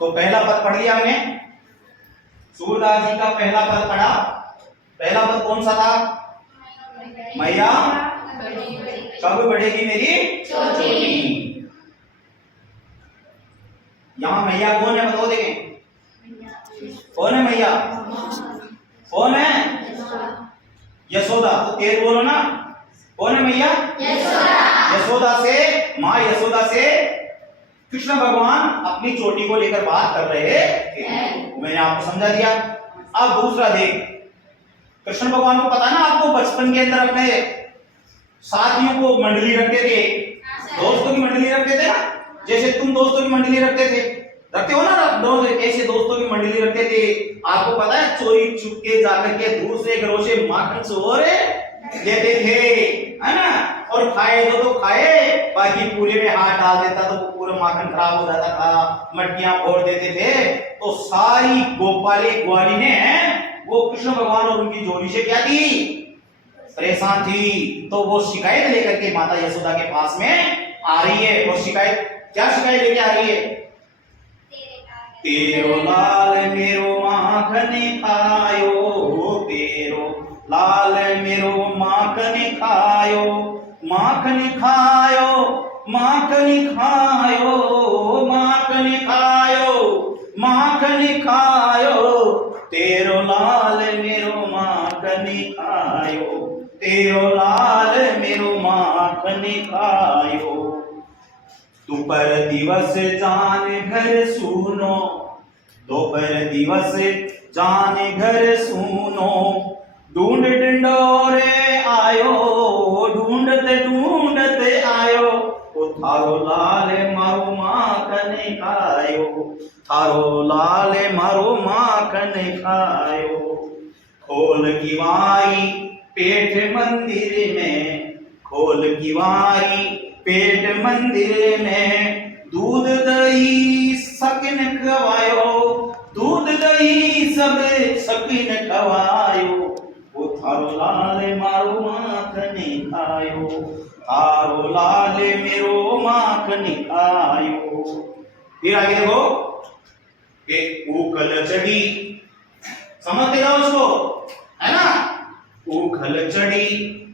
तो पहला पद पढ़ लिया हमने, सूरदास जी का पहला पद पढ़ा। पहला पद कौन सा था? मैया कब बढ़ेगी मेरी चोटी। यहां मैया कौन है बताओ देखें, कौन है मैया? कौन है? यशोदा। तो तेज बोलो ना, कौन है मैया? यशोदा। यशोदा से, माँ यशोदा से कृष्ण भगवान अपनी चोटी को लेकर बात कर रहे थे। मैंने आपको समझा दिया। अब दूसरा देख, कृष्ण भगवान को पता ना आपको, बचपन के अंदर अपने साथियों को मंडली रखते थे, दोस्तों की मंडली रखते थे ना, जैसे तुम दोस्तों की मंडली रखते थे, रखते हो ना दोस्त, ऐसे दोस्तों की मंडली रखते थे। आपको पता है चोरी चुपके जाकर के दूसरे घरों से माखन चोर लेते थे, है ना, और खाए तो खाए, बाकी पूरे में हाथ डाल देता तो पूरा माखन खराब हो जाता था, मटकियां फोड़ देते थे। तो सारी गोपाली ग्वाली ने वो कृष्ण भगवान और उनकी जोड़ी से क्या थी? परेशान थी। तो वो शिकायत लेकर के माता यशोदा के पास में आ रही है। और शिकायत क्या शिकायत लेके आ रही है? तेरो लाल मेरो माखन खायो, तेरो लाल मेरो माखन खायो, माखन खायो, माखन खायो, माखन खायो, माखन खायो, तेरो लाल मेरो माखन खायो, तेरो लाल मेरो माखन खायो। दोपहर दिवस जान घर सुनो, दोपहर दिवस जान घर सुनो, ढूंढ ढिंडोरे आयो, ढूंढते ढूंढते आयो, ओ थारो लाल मारो माखन खायो, थारो लाल मारो माखन खायो। खोल की वाई पेट मंदिर में, खोल की वाई पेट मंदिर में, दूध दही सकिन खवायो, दूध दही सब सकिन खवायो, वो थारो लाल मारो माखन खायो, थारो लाल मेरो माखन खायो। फिर आगे देखो, उखल चढ़ी, समझते ना उसको, है ना, उखल चढ़ी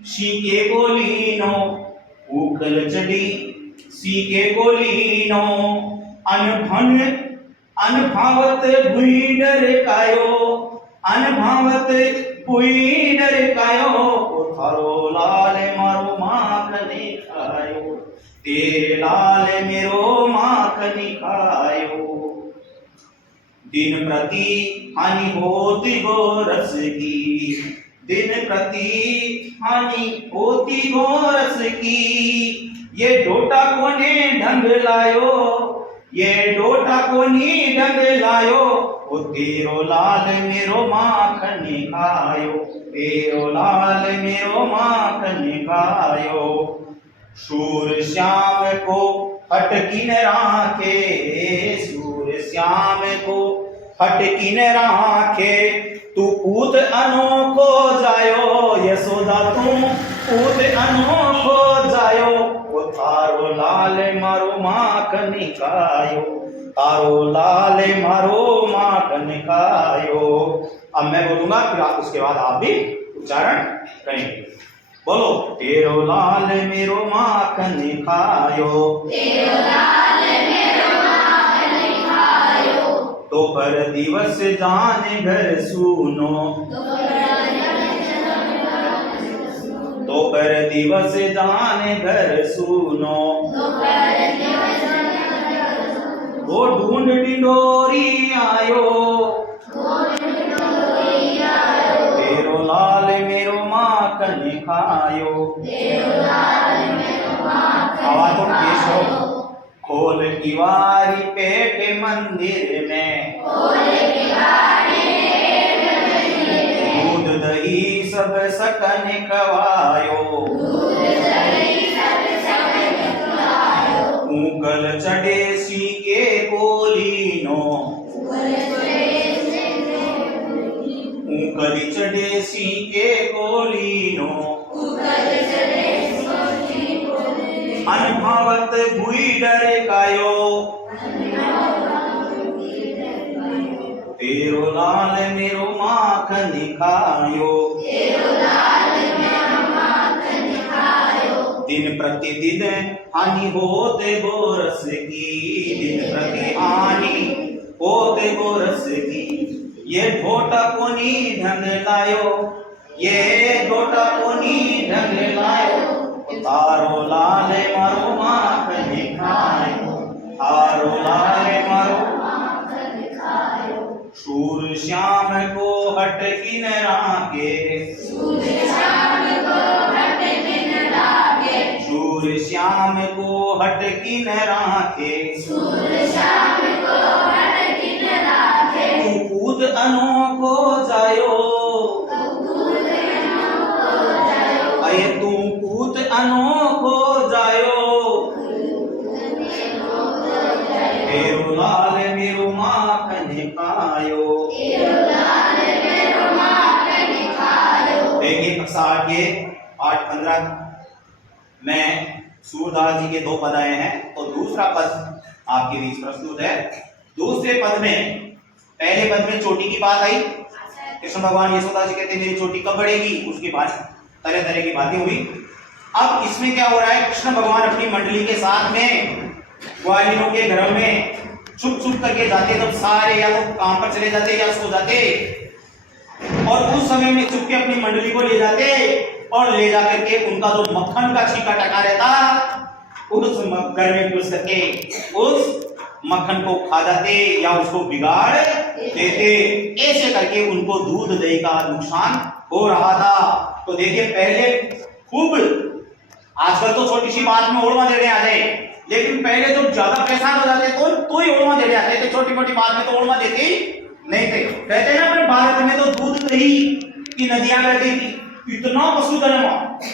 शीके गोलीनो, उखल चढ़ी सीके गोलीनो, अनभन अनभावत भुई डर कायो, अनभावत भुई डर कायो, थारो लाल मारो माखन खायो, तेरे लाल मेरो माखन खायो। दिन प्रति हानि होती गोरस की, दिन प्रति हानि होती गोरस की, ये डोटा कोने ढंग लायो, ये डोटा कोनी ढंग लायो, ओ तेरो लाल मेरो माखन खायो, तेरो लाल मेरो माखन खायो। सूर श्याम को हटकिन राखे, सूर श्याम को हटकिन राखे, तू पूत अनोखो जायो, यशोदा तुम पूत अनोखो जायो, वो थारो लाल मारो माखन खायो, तारो लाल मारो माखन खायो। अब मैं बोलूंगा फिर आप उसके बाद आप भी उच्चारण करेंगे। बोलो, तेरो लाल मेरो माखन खायो, तेरो लाल मेरो माखन खायो, दोपहर दिवस जान घर सुनो, दोपहर दिवस जान घर सुनो, वो ढूंढ ढिंडोरी आयो, तेरो लाल मेरो माखन खायो, आवाज तो केशव। खोल की वारी पेट मंदिर में, दूध दही सब सकन खवायो, ऊकल चढ़े सीके गोलीनो, ऊकल चढ़े सीके गोलीनो, अनभावत भुई डर कायो, तेरो लाल मेरो माखन खायो, दिन प्रतिदिन हानि होते बोरस की, दिन प्रति हानि होते बोरस की। ये ढोटा कोनी ढंग लायो, ये ढोटा कोनी ढंग लायो, तारो लाल मारो माखन खायो, तारो लाल मारो शूर श्याम को हट किन रागे, शूर श्याम को हट किन रागे, तू कूद अनोखो जायो, अये तू कूद अनोखो जायो, तेरो लाल मेरो माखन खायो। देखिए कक्षा 8 के 8-15 में सूरदास जी के 2 पद आए हैं, तो दूसरा पद आपके बीच प्रस्तुत है। दूसरे पद में, पहले पद में चोटी की बात आई, कृष्ण भगवान यशोदा जी कहते मेरी चोटी कब बढ़ेगी, उसकी बात तरह तरह की बातें हुई। अब इसमें क्या हो रहा है, कृष्ण भगवान अपनी मंडली के साथ में ग्वालिनों के घर में छुप छुप करके जाते, तब सारे या तो काम पर चले जाते या सो जाते, और उस समय में चुप के अपनी मंडली को ले जाते और ले जाकर के उनका जो मक्खन का छीका टका रहता उस घर में घुस करके उस मक्खन को खा जाते या उसको बिगाड़ देते। ऐसे करके उनको दूध दही का नुकसान हो रहा था। तो देखिए पहले खूब, आजकल तो छोटी सी बात में ओढ़वा देने आ जाए, लेकिन पहले जब ज्यादा परेशान हो जाते तो ही ओढ़वा देने आते थे, छोटी मोटी बात में तो ओढ़वा देते नहीं थे। कहते ना अपने भारत में तो दूध दही की नदियां बहती थी, इतना पशुधन,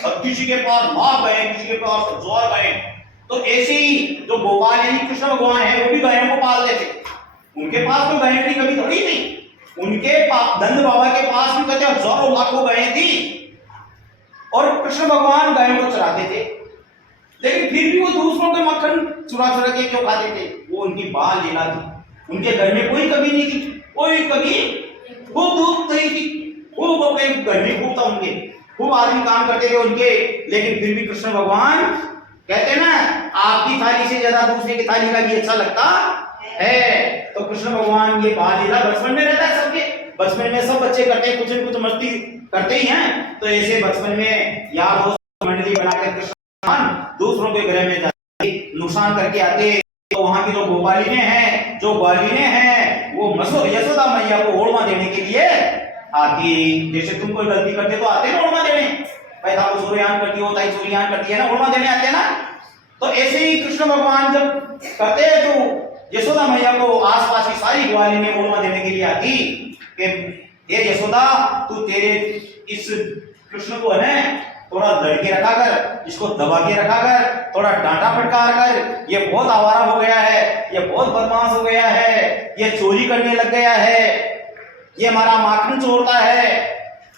अब किसी के पास माँ गए, किसी के पास जोर गए। तो ऐसे ही जो गोपाल यानी कृष्ण भगवान है वो भी गायों को पालते थे, उनके पास तो गायें कभी थोड़ी थी, उनके दंड बाबा के पास भी कहते हजारों लाखों गायें थी और कृष्ण भगवान गायों को चराते थे। लेकिन फिर भी वो दूसरों के मक्खन चुरा चुरा के क्यों खाते थे, वो उनकी बाल लीला थी। उनके घर में कोई कमी नहीं थी, कोई कमी, खूब दूध दही थी, खूब अपने घर में खूब था उनके, खूब आदमी काम करते थे उनके। लेकिन फिर भी कृष्ण भगवान कहते हैं ना, आपकी थाली से ज्यादा दूसरे की थाली का भी अच्छा लगता है। तो कृष्ण भगवान ये बाल लीला बचपन में रहता है सबके, बचपन में सब बच्चे करते हैं, कुछ न कुछ मस्ती करते ही हैं। तो ऐसे बचपन में यार दोस्त मंडली बनाकर कृष्ण भगवान दूसरों के घर में जाते, नुकसान करके आते। तो वहां की जो गोपालिने हैं, जो ग्वालिने हैं, वो यशोदा मैया को ओढ़वा देने के लिए आती। जैसे तुम कोई गलती करते तो आते ना ओढ़वा देने, भाई ताऊ सूर्यान करती हो, ताई सूर्यान करती है ना, ओढ़वा देने आते हैं ना। तो ऐसे ही कृष्ण भगवान जब करते हैं तो यशोदा मैया को आसपास की सारी ग्वालिने ओढ़वा देने के लिए आती कि ये यशोदा तू तेरे इस कृष्ण को है थोड़ा लड़के रखा कर, इसको दबा के रखा कर, थोड़ा डांटा फटकार कर, ये बहुत आवारा हो गया है, ये बहुत बदमाश हो गया है, ये चोरी करने लग गया है, ये हमारा माखन चोरता है।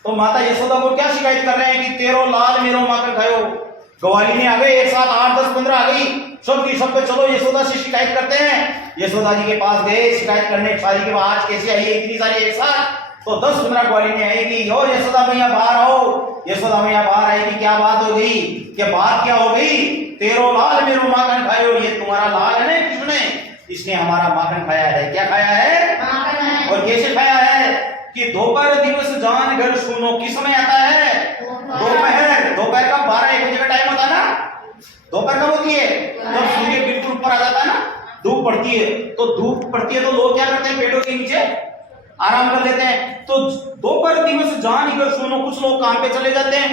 तो माता यशोदा को क्या शिकायत कर रहे हैं कि तेरो लाल मेरो माखन खायो। ग्वालिने आ गए, एक साथ 8, 10, 15 आ गई, सब की सब पे चलो यशोदा से शिकायत करते हैं। यशोदा जी के पास गए शिकायत करने, सारी के बाद कैसे आई है इतनी सारी एक साथ। तो 10-15 ग्वालिने आएगी, और यशोदा मैया बाहर आओ। यशोदा मैया बाहर आएगी, क्या बात हो गई, क्या बात क्या हो गई, तेरो लाल मेरो माखन खायो। ये तुम्हारा लाल है ना कृष्ण ने, इसने हमारा माखन खाया है। क्या खाया है, माखन। और कैसे खाया है कि दोपहर दिवस जान घर सुनो, किस समय आता है, दोपहर। दोपहर का 12-1 बजे का टाइम होता है ना, दोपहर कब होती है, जब सूर्य बिल्कुल ऊपर आ जाता है ना, धूप पड़ती है। तो धूप पड़ती है तो लोग क्या करते हैं, पेड़ों के नीचे आराम कर लेते हैं। तो दोपहर दिवस जान घर सुनो, कुछ लोग काम पे चले जाते हैं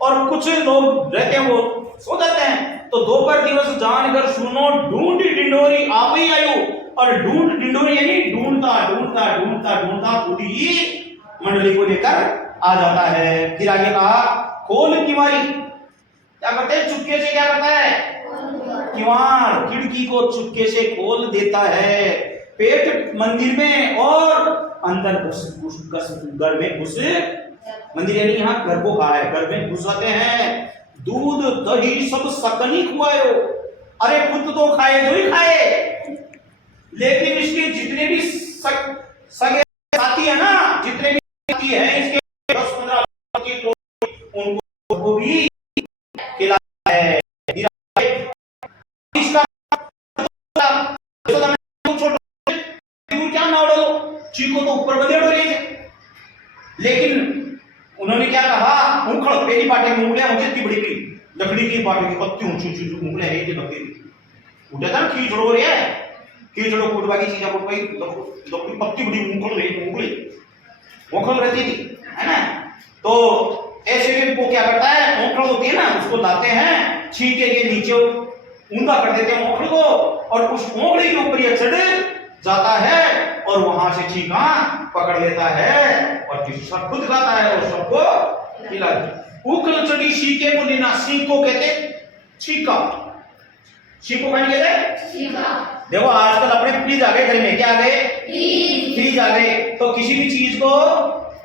और कुछ लोग रहते हैं वो सो जाते हैं। तो दोपहर दिवस जान घर सुनो, ढूंढी डिंडोरी आप ही आयु। और ढूंढ डिंडोरी यानी ढूंढता ढूंढता ढूंढता ढूंढता खुद ही मंडली को लेकर आ जाता है। फिर आगे कहा खोल किवाड़ी, क्या करते हैं, चुपके से क्या करता है, किवाड़ खिड़की को चुपके से खोल देता है, पेट मंदिर में और अंदर घर में घुस, मंदिर यानी यहाँ घर को कहा है, घर में घुस आते हैं। दूध दही सब सकनी खुआयो, अरे खुद तो खाए जो ही खाए, लेकिन इसके जितने भी सगे साथी है ना, जितने भी साथी है इसके 10-15 उनको भी खिलाया है। इसका क्या ना उड़ो, चीको तो ऊपर बदे उड़ रही है। लेकिन उन्होंने क्या कहा, उखड़ पहली पार्टी में उंगलियां मुझे इतनी बड़ी की लकड़ी की पार्टी की पत्ती ऊंची ऊंची उंगलियां है, ये लकड़ी उठा था खींचड़ो रे, खींचड़ो कूटवा की चीजें कूट पाई, लकड़ी पत्ती बड़ी उंगल रही, उंगली उखड़ रहती थी, है ना। तो ऐसे में वो क्या करता है, उखड़ होती है ना, उसको लाते हैं छींके के नीचे ऊंधा कर देते हैं ओखड़ को, और उस ओखड़ी के ऊपर ये चढ़ जाता है और वहां से छींका पकड़ लेता है और सब खुद खाता है और सबको खिलाता। उखल चढ़ी छींके को लेना, सीख को कहते छींका, छींक को कहते छींका। देखो आजकल अपने फ्रिज आ गए घर में, क्या आ गए, फ्रिज आ गए। तो किसी भी चीज को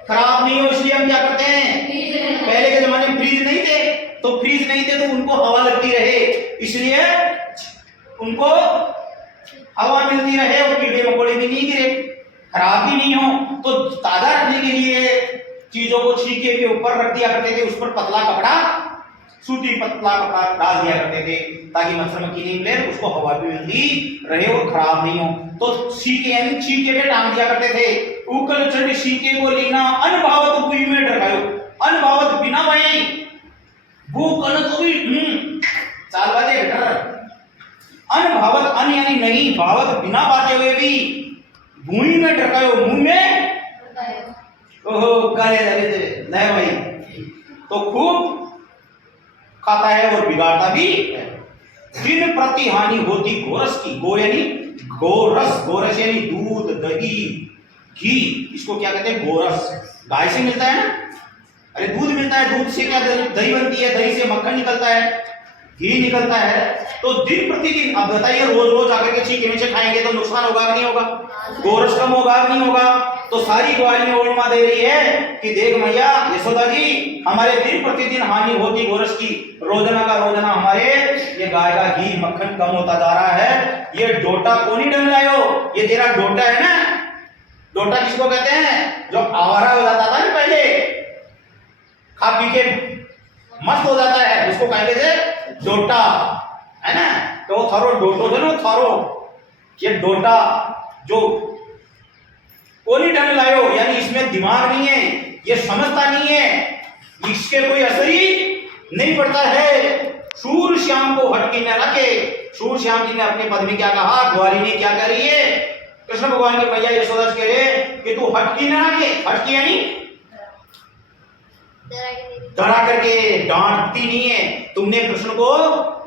खराब नहीं हो इसलिए हम क्या करते हैं, पहले के जमाने में फ्रिज नहीं थे, तो फ्रिज नहीं थे तो उनको हवा लगती रहे, इसलिए उनको हवा मिलती रहे और कीड़े मकोड़े भी नहीं गिरे, खराब भी नहीं हो। तो ताजा रखने के लिए चीजों को छींके के ऊपर रख दिया करते थे, उस पर पतला कपड़ा, सूती पतला कपड़ा डाल दिया करते थे ताकि मच्छर मक्खी नहीं मिले, उसको हवा भी मिलती रहे और खराब नहीं हो। तो छींके पे टांग दिया करते थे। उकल चढ़ छींके को लीना, अनभावत कुई में ढकायो, अनभावत बिना भाई भूख अन तो भी चाल बाजे डर, अनभावत अन यानी नहीं, भावत बिना बाते हुए भी भूमि में ढकायो, मुंह में ओहो काले लगे नहीं भाई, तो खूब खाता है और बिगाड़ता भी है। दिन प्रति हानि होती गोरस की, गो यानी गोरस, गोरस यानी दूध दही घी, इसको क्या कहते हैं, गोरस। गाय से मिलता है ना, अरे दूध मिलता है, दूध से क्या दही बनती है, दही से मक्खन निकलता है, घी निकलता है। तो दिन प्रतिदिन, अब बताइए रोज रोज आकर के छींके नीचे खाएंगे तो नुकसान होगा कि नहीं होगा, गोरस कम होगा कि नहीं होगा। तो सारी ग्वालियां ओरमा दे रही है कि देख मैया यशोदा जी, हमारे दिन प्रतिदिन हानि होती गोरस की, रोजाना का रोजाना हमारे ये गाय का घी मक्खन कम होता जा रहा है। ये डोटा कौन ही डंग लायो, ये तेरा डोटा है ना, डोटा किसको कहते हैं, जो आवारा हो जाता था ना पहले, खा पी के मस्त हो जाता है, उसको कहते थे डोटा, है ना। तो थारो डोटो थे ना, थारो ये डोटा जो कोई ढंग लायो, यानी इसमें दिमाग नहीं है, ये समझता नहीं है, इसके कोई असर ही नहीं पड़ता है। सूर श्याम को हटके न रखे, सूर श्याम जी ने अपने पद में क्या कहा, ग्वाली ने क्या कह रही है, कृष्ण भगवान की मैया यशोदा कह रहे कि तू हटकी न रखे, हटकी यानी डरा करके डांटती नहीं है, तुमने कृष्ण को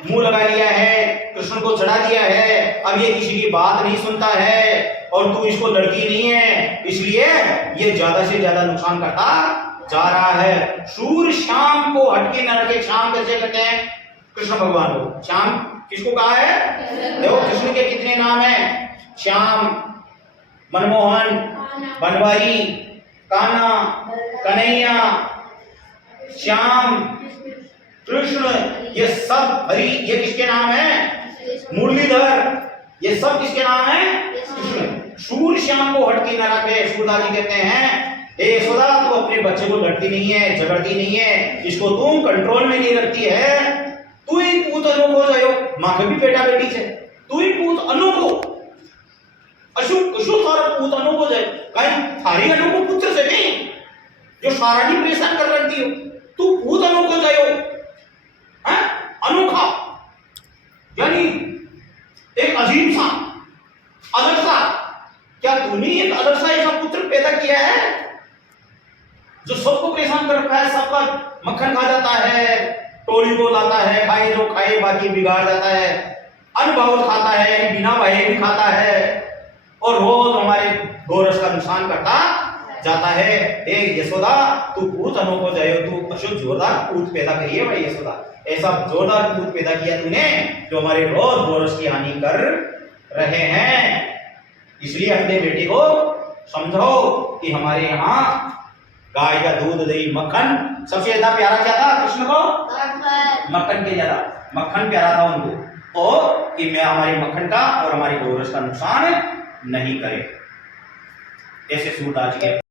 मुंह लगा लिया है, कृष्ण को चढ़ा दिया है, अब ये किसी की बात नहीं सुनता है और तू इसको लड़की नहीं है, इसलिए ये ज्यादा से ज्यादा नुकसान करता जा रहा है। सूर श्याम को हटके न रखे, श्याम कैसे कहते हैं, कृष्ण भगवान को। श्याम किसको कहा है, देखो कृष्ण के कितने नाम हैं, श्याम, मनमोहन, बनवारी, कान्हा, कन्हैया, श्याम, कृष्ण, ये सब हरि, ये किसके नाम है, मुरलीधर, ये सब किसके नाम है, कृष्ण। सूर श्याम को हटके न रखे, सूरदास जी कहते हैं ए यशोदा तू अपने बच्चे को लड़ती नहीं है, झगड़ती नहीं है, इसको तुम कंट्रोल में नहीं रखती है, तू ही पूत अनोखो जायो, मां के भी बेटा बेटी से तू ही पूत अनोखो, अशुभ अशुभ सारा पूत अनोखो जाए, कहीं थारी अनोखो पुत्र से नहीं जो सारानी परेशान कर रखती हो, तू पूत अनोखो जायो, अनोखा यानी एक अजीब सा, अलग सा। क्या तूने एक अलग सा ऐसा पुत्र पैदा किया है जो सबको परेशान कर रखा है, सबका मक्खन खा जाता है, टोली को लाता है, खाए जो खाए बाकी बिगाड़ जाता है, अनभाव खाता है, बिना भाई भी खाता है और रोज हमारे गोरस का नुकसान करता जाता है। ए यशोदा तू पूत अनोखो जायो, तू अशुद्ध जोरदार पूत पैदा करी है भाई यशोदा, ऐसा जोरदार पूत पैदा किया तूने जो हमारे रोज गोरस की हानि कर रहे हैं। इसलिए अपने बेटे को समझाओ कि हमारे यहाँ गाय का दूध दही मक्खन सबसे ज्यादा प्यारा क्या था कृष्ण को, मक्खन के ज्यादा मक्खन प्यारा था उनको, तो कि मैं हमारे मक्खन का और हमारे गोरस का नुकसान नहीं करे। ऐसे सूरदास जी के